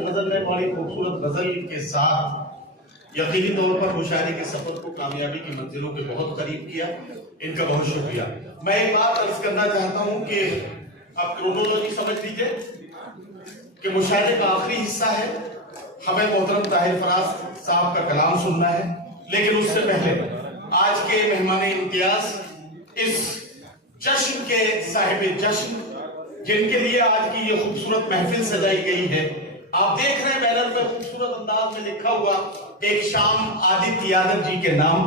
गजल में बड़ी खूबसूरत गजल के साथ यकीनी तौर पर मुशायरे के सफर को कामयाबी की मंजिलों के बहुत करीब किया। इनका बहुत शुक्रिया। मैं एक बात अर्ज करना चाहता हूं कि आप क्रोनोलॉजी समझ लीजिए कि मुशायरे का आखिरी हिस्सा है, हमें मोहतरम ताहिर फराज साहब का कलाम सुनना है, लेकिन उससे पहले आज के मेहमान इम्तियाज इस जश्न के साहिब जश्न जिनके लिए आज की ये खूबसूरत महफिल सजाई गई है, आप देख रहे हैं बैनर पर खूबसूरत अंदाज में लिखा हुआ एक शाम आदित्य यादव जी के नाम,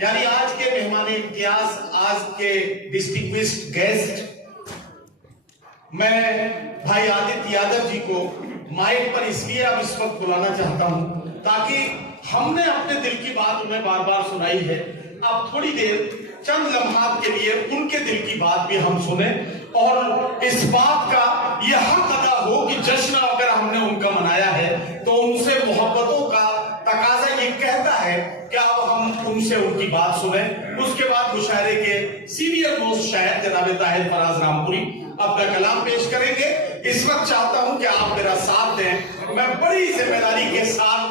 यानी आज के मेहमान इम्तियाज, आज के डिस्टिंग्विश्ड गेस्ट, मैं भाई आदित्य यादव जी को माइक पर इसलिए अब इस वक्त बुलाना चाहता हूं ताकि हमने अपने दिल की बात उन्हें बार बार सुनाई है, अब थोड़ी देर चंद लम्हात के लिए उनके दिल की बात भी हम सुने और इस बात का यह हक अदा हो कि जश्न अगर हमने उनका मनाया है तो उनसे मोहब्बतों का तकाजा ये कहता है कि अब हम उनसे उनकी बात सुने। उसके बाद मुशायरे के सीनियर मोस्ट शायर जनाब ताहिर फराज रामपुरी अपना कलाम पेश करेंगे। इस वक्त चाहता हूं कि आप मेरा साथ दें। मैं बड़ी जिम्मेदारी के साथ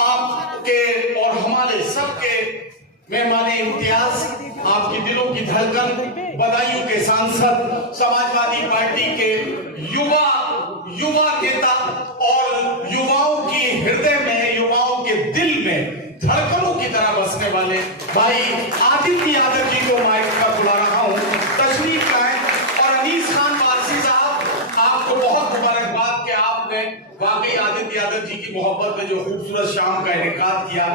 आपके और हमारे सबके मेहमान इम्तियाज, आपके दिलों की धड़कन, बदायूं के सांसद, समाजवादी पार्टी के युवा नेता और युवाओं की हृदय में, युवाओं के दिल में धड़कनों की तरह बसने वाले भाई आदित्य यादव जी को माइक पर बुला रहा हूं, तशरीफ लाएं। और अनीस खान वारसी साहब, आपको बहुत मुबारकबाद कि आपने वाकई आदित्य यादव जी की मोहब्बत में जो खूबसूरत शाम का इनेकाद किया।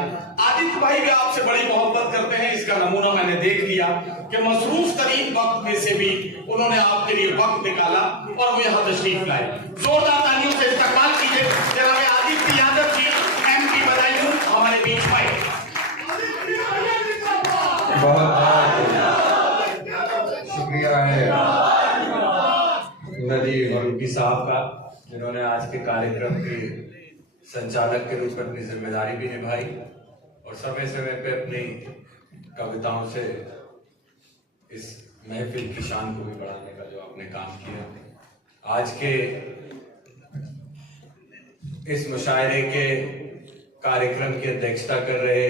आदित्य भाई भी आपसे बड़ी मोहब्बत करते हैं, इसका नमूना मैंने देख लिया कि मसरूफ तरीन वक्त में से भी उन्होंने आपके लिए वक्त निकाला और वो यहाँ तशरीफ लाए। जोरदार तालियों से इस्तकबाल कीजिए जनाब आदित्य यादव जी, एमपी बदायूं, हमारे बीच आए। बहुत शुक्रिया है नदीम और उनकी साहब का, जिन्होंने आज के कार्यक्रम के संचालक के रूप में अपनी जिम्मेदारी भी निभाई और समय समय पे अपनी कविताओं से इस महफिल की शान को भी बढ़ाने का जो आपने काम किया। आज के इस मुशायरे के कार्यक्रम की अध्यक्षता कर रहे,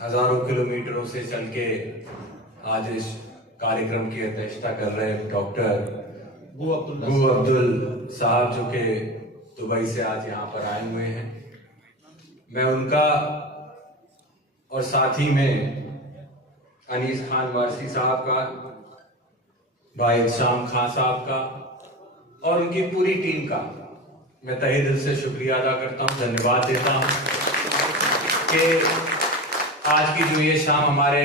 हजारों किलोमीटरों से चल के आज इस कार्यक्रम की अध्यक्षता कर रहे डॉक्टर गु अब्दुल साहब, जो कि दुबई से आज यहाँ पर आए हुए हैं, मैं उनका और साथ ही में अनीस खान वारसी साहब का, भाई शाम खान साहब का और उनकी पूरी टीम का मैं तहे दिल से शुक्रिया अदा करता हूँ, धन्यवाद देता हूँ कि आज की जो ये शाम हमारे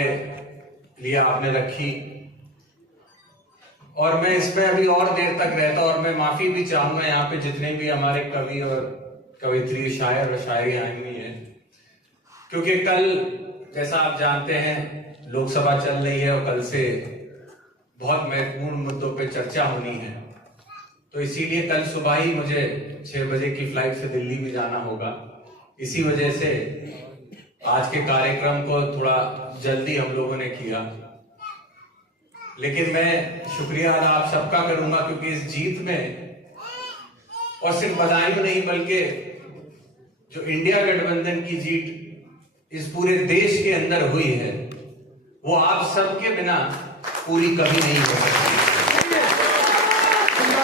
लिए आपने रखी। और मैं इस पे अभी और देर तक रहता और मैं माफी भी चाहूंगा यहाँ पे जितने भी हमारे कवि और कवित्री, शायर और शायरी आई हुई हैं, क्योंकि कल जैसा आप जानते हैं लोकसभा चल रही है और कल से बहुत महत्वपूर्ण मुद्दों पे चर्चा होनी है, तो इसीलिए कल सुबह ही मुझे 6 बजे की फ्लाइट से दिल्ली में जाना होगा। इसी वजह से आज के कार्यक्रम को थोड़ा जल्दी हम लोगों ने किया, लेकिन मैं शुक्रिया अदा आप सबका करूंगा क्योंकि इस जीत में और सिर्फ बदायूं नहीं बल्कि जो इंडिया गठबंधन की जीत इस पूरे देश के अंदर हुई है वो आप सबके बिना पूरी कभी नहीं हो सकती।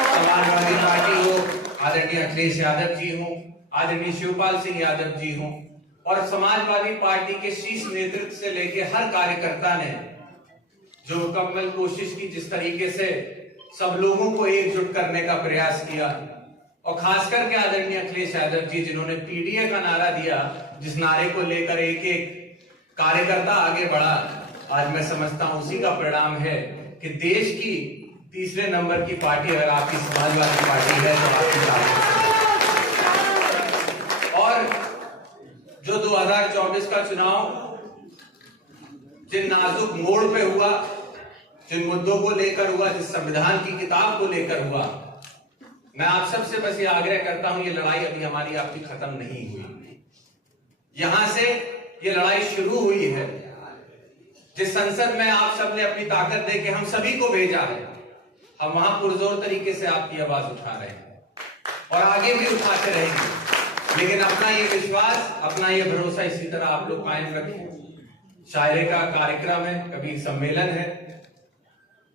समाजवादी पार्टी हो, आदरणीय अखिलेश यादव जी हो, आदरणीय शिवपाल सिंह यादव जी हो और समाजवादी पार्टी के शीर्ष नेतृत्व से लेके हर कार्यकर्ता ने जो मुकम्मल कोशिश की, जिस तरीके से सब लोगों को एकजुट करने का प्रयास किया और खास करके आदरणीय अखिलेश यादव जी जिन्होंने पीडीए का नारा दिया, जिस नारे को लेकर एक एक कार्यकर्ता आगे बढ़ा, आज मैं समझता हूं उसी का परिणाम है कि देश की तीसरे नंबर की पार्टी अगर आपकी समाजवादी पार्टी है तो आपकी और जो 2024 का चुनाव जिन नाजुक मोड़ पे हुआ, जिन मुद्दों को लेकर हुआ, जिस संविधान की किताब को लेकर हुआ, मैं आप सबसे बस ये आग्रह करता हूं, ये लड़ाई अभी हमारी आपकी खत्म नहीं हुई। यहां से ये लड़ाई शुरू हुई है। जिस संसद में आप सबने अपनी ताकत दे के हम सभी को भेजा है, हम वहां पुरजोर तरीके से आपकी आवाज उठा रहे हैं। और आगे भी उठाते रहेंगे। लेकिन अपना ये विश्वास, अपना ये भरोसा इसी तरह आप लोग कायम रखें। शायरे का कार्यक्रम है, कभी सम्मेलन है,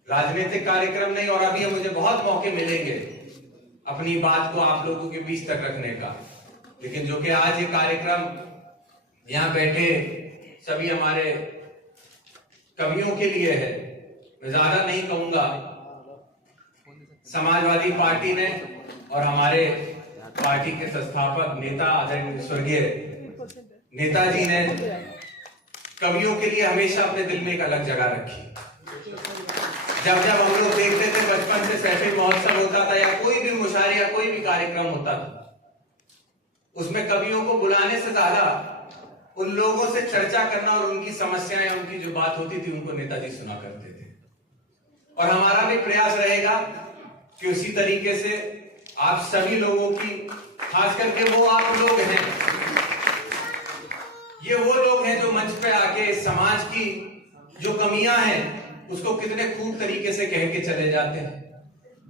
राजनीतिक कार्यक्रम नहीं। और अभी मुझे बहुत मौके मिलेंगे अपनी बात को आप लोगों के बीच तक रखने का, लेकिन जो कि आज ये कार्यक्रम यहाँ बैठे सभी हमारे कवियों के लिए है। मैं ज्यादा नहीं कहूंगा। समाजवादी पार्टी ने और हमारे पार्टी के संस्थापक नेता आदरणीय स्वर्गीय नेताजी ने कवियों के लिए हमेशा अपने दिल में एक अलग जगह रखी। जब जब हम लोग देखते थे बचपन से सहफी महोत्सव होता था या कोई भी मुशायरा या कोई भी कार्यक्रम होता था, उसमें कवियों को बुलाने से ज्यादा उन लोगों से चर्चा करना और उनकी समस्याएं, उनकी जो बात होती थी उनको नेताजी सुना करते थे। और हमारा भी प्रयास रहेगा कि उसी तरीके से आप सभी लोगों की, खास करके वो आप लोग हैं, ये वो लोग हैं जो मंच पे आके समाज की जो कमियां हैं उसको कितने खूब तरीके से कह के चले जाते हैं।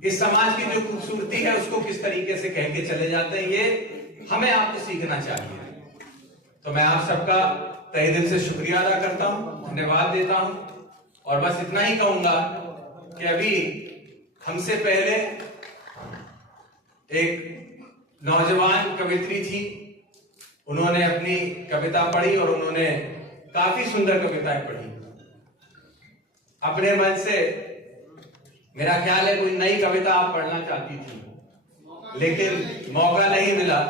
इस समाज की जो खूबसूरती है उसको किस तरीके से कह के चले जाते हैं, ये हमें आपको सीखना चाहिए। तो मैं आप सबका तहे दिल से शुक्रिया अदा करता हूं, धन्यवाद देता हूं और बस इतना ही कहूंगा कि अभी हमसे पहले एक नौजवान कवित्री थी, उन्होंने अपनी कविता पढ़ी और उन्होंने काफी सुंदर कविताएं पढ़ी। अपने मन से मेरा ख्याल है कोई नई कविता आप पढ़ना चाहती थी, लेकिन मौका नहीं मिला।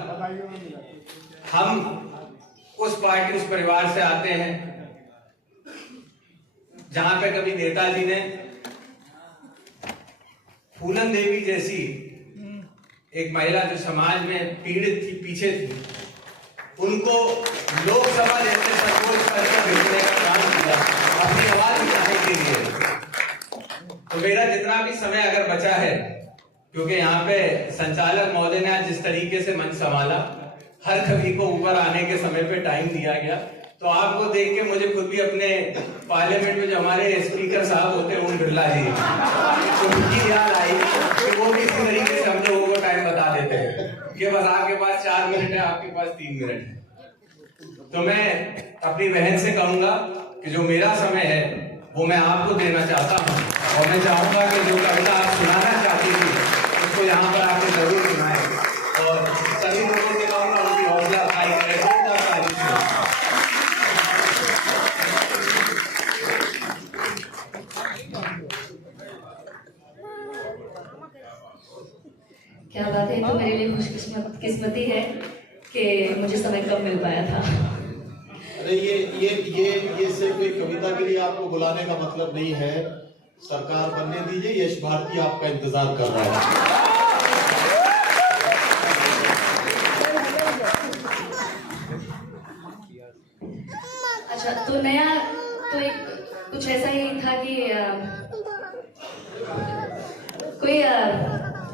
हम उस पार्टी, उस परिवार से आते हैं जहां पे कभी नेताजी ने फूलन देवी जैसी एक महिला जो समाज में पीड़ित थी, पीछे थी, उनको लोकसभा जैसे सर्वोच्च पद पर भेजने का काम किया अपनी आवाज उठाने के लिए। तो मेरा जितना भी समय अगर बचा है, क्योंकि यहाँ पे संचालक महोदय ने आज जिस तरीके से मंच संभाला, हर कवि को ऊपर आने के समय पे टाइम दिया गया, तो आपको देख के मुझे खुद भी अपने पार्लियामेंट में जो हमारे स्पीकर साहब होते हैं ओम बिरला जी, तो उनकी याद आई कि वो भी इसी तरीके से हम लोगों को टाइम बता देते हैं कि बस आपके पास 4 मिनट है, आपके पास 3 मिनट है। तो मैं अपनी बहन से कहूंगा कि जो मेरा समय है वो मैं आपको देना चाहता हूं और मैं चाहूंगा कि जो कविता आप सुनाना चाहती थी उसको यहाँ पर आपको जरूर सुनाएं और सभी लोगों से कहूंगा उनकी हौसला अफजाई करें। क्या बात है, तो मेरे लिए खुशकिस्मती है कि मुझे समय कम मिल पाया था। अरे ये सिर्फ एक कविता के लिए आपको बुलाने का मतलब नहीं है। सरकार बनने दीजिए, यश भारती आपका इंतजार कर रहा है। अच्छा, तो नया तो एक कुछ ऐसा ही था कि कोई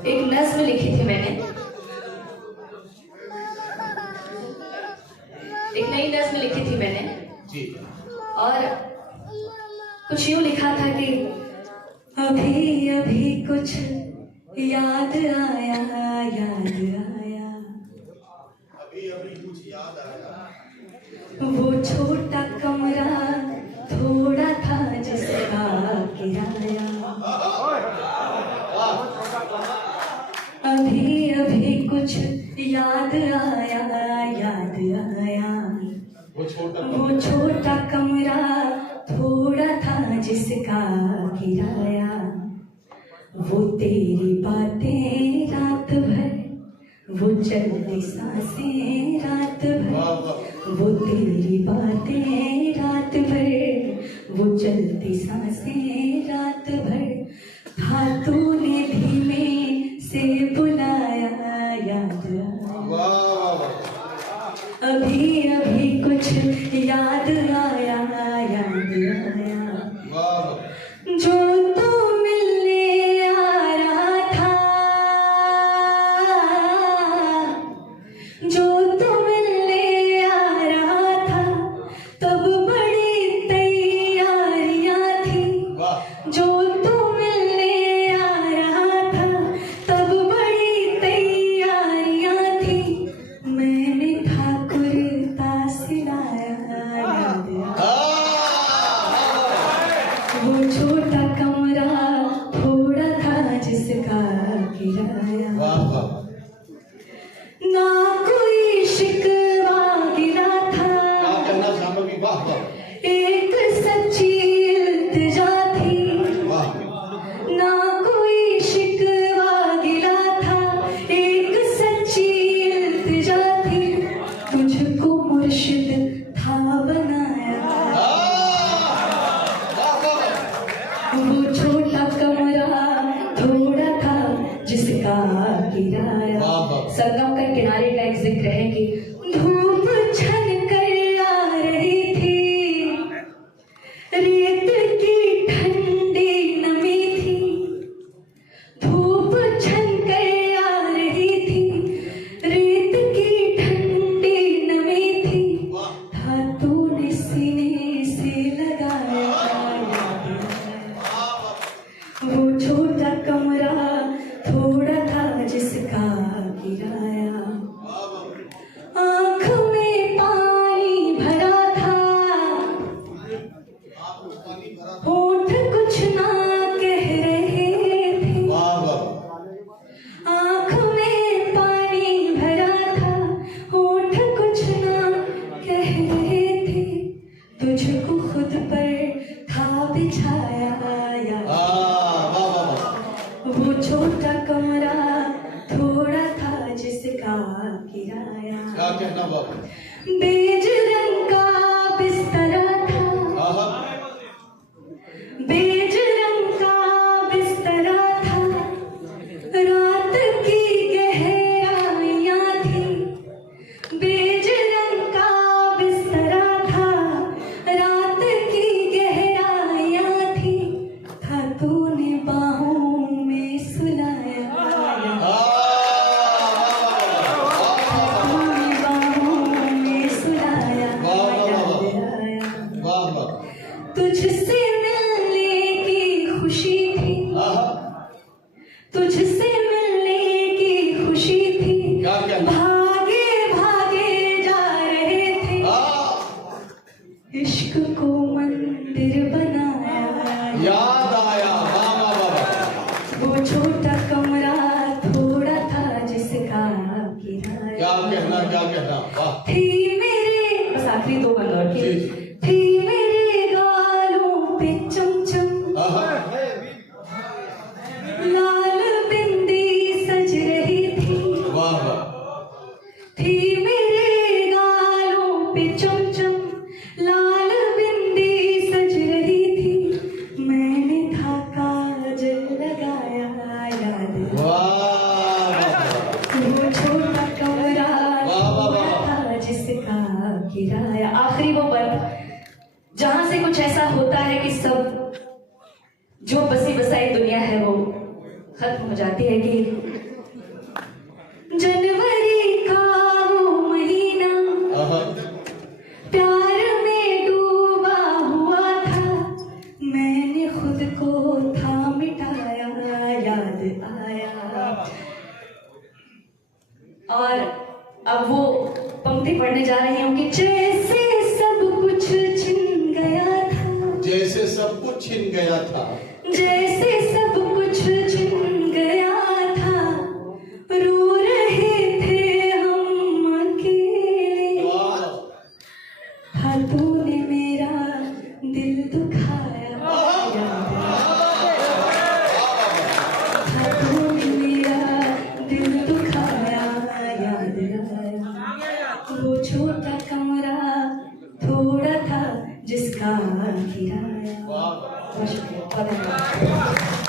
एक नज्म लिखी थी मैंने, एक नई नज्म लिखी थी मैंने जी। और कुछ यूं लिखा था कि अभी अभी कुछ याद आया, याद आया, अभी अभी कुछ याद आया, वो छोटा कमरा थोड़ा था जिसका किराया, अभी अभी कुछ याद आया, याद आया, वो छोटा कमरा थोड़ा था जिसका किराया, वो तेरी बातें रात भर, वो चलती सांसें रात भर, वो तेरी बातें रात भर, वो चलती सांसें रात भर, था तूने धीमे से बुलाया, याद आया, अभी अभी कुछ याद आया, याद आया, जो तू मिलने आ रहा था, जो तू मिलने आ रहा था, तब बड़ी तैयारियां थी, जो तू मिलने आ रहा था, तब बड़ी तैयारियां संगम के किनारे का एक जिक्र है कि धूप छन कर आ रही थी, रेत की ठंडी नमी थी, धूप छन कर आ रही थी, रेत की ठंडी नमी थी, धातु ने सीने से लगाया, वो छोटा कमरा थोड़ा था जिसका किराया, आँख में पानी भरा था, होठ कुछ ना कह रहे थे, आँख में पानी भरा था, होठ कुछ ना कह रहे थे, तुझको खुद पर था बिछाया, वो छोटा कमरा थोड़ा था जिसका किराया, क्या कहना बाबा? बेज रंग का बिस्तरा था, बेज रंग का बिस्तरा था, रात की गहराइयाँ थी, बेज रंग का बिस्तरा था, रात की गहराइयाँ थी, धातु ने बाहों में सुलाया, धातु ने बाहों में सुलाया, वाह वाह, तुझसे मिलने की खुशी थी, तुझसे मिलने की खुशी थी, क्या कहना? भागे भागे जा रहे थे, इश्क को मंदिर बनाया, याद आया। वाह वाह वाह, वो छोटा कमरा थोड़ा था जिसका किराया, क्या कहना, क्या कहना? वाह, थी मेरे, बस आखिरी दो बंद और की, जी। थी मेरे गालों पे चमचम, लाल बिंदी सज रही थी, वाह वाह, थी मेरे गालों पे चमचम, लाल बिंदी सज रही थी, मैंने था काजल लगाया, याद वाह वो छोटा कमरा वाह, वाह, वाह। था जिसका किराया। आखिरी वो बंद जहां से कुछ ऐसा होता है कि सब जो बसी बसाई दुनिया है वो खत्म हो जाती है, कि जनवरी का वो महीना प्यार में डूबा हुआ था, मैंने खुद को था मिटाया, याद आया। और अब वो पंक्ति पढ़ने जा रही हूँ कि जैसे सब कुछ छिन गया था, जैसे सब कुछ छिन गया था, जैसे सब कुछ छिन गया था, रो रहे थे हम अकेले, वाह, हाथों ने मेरा दिल दुखाया, हाथों ने मेरा दिल दुखाया, याद आया, वो छोटा कमरा थोड़ा था जिसका किराया। वाह। बहुत शुक्रिया, बहुत धन्यवाद।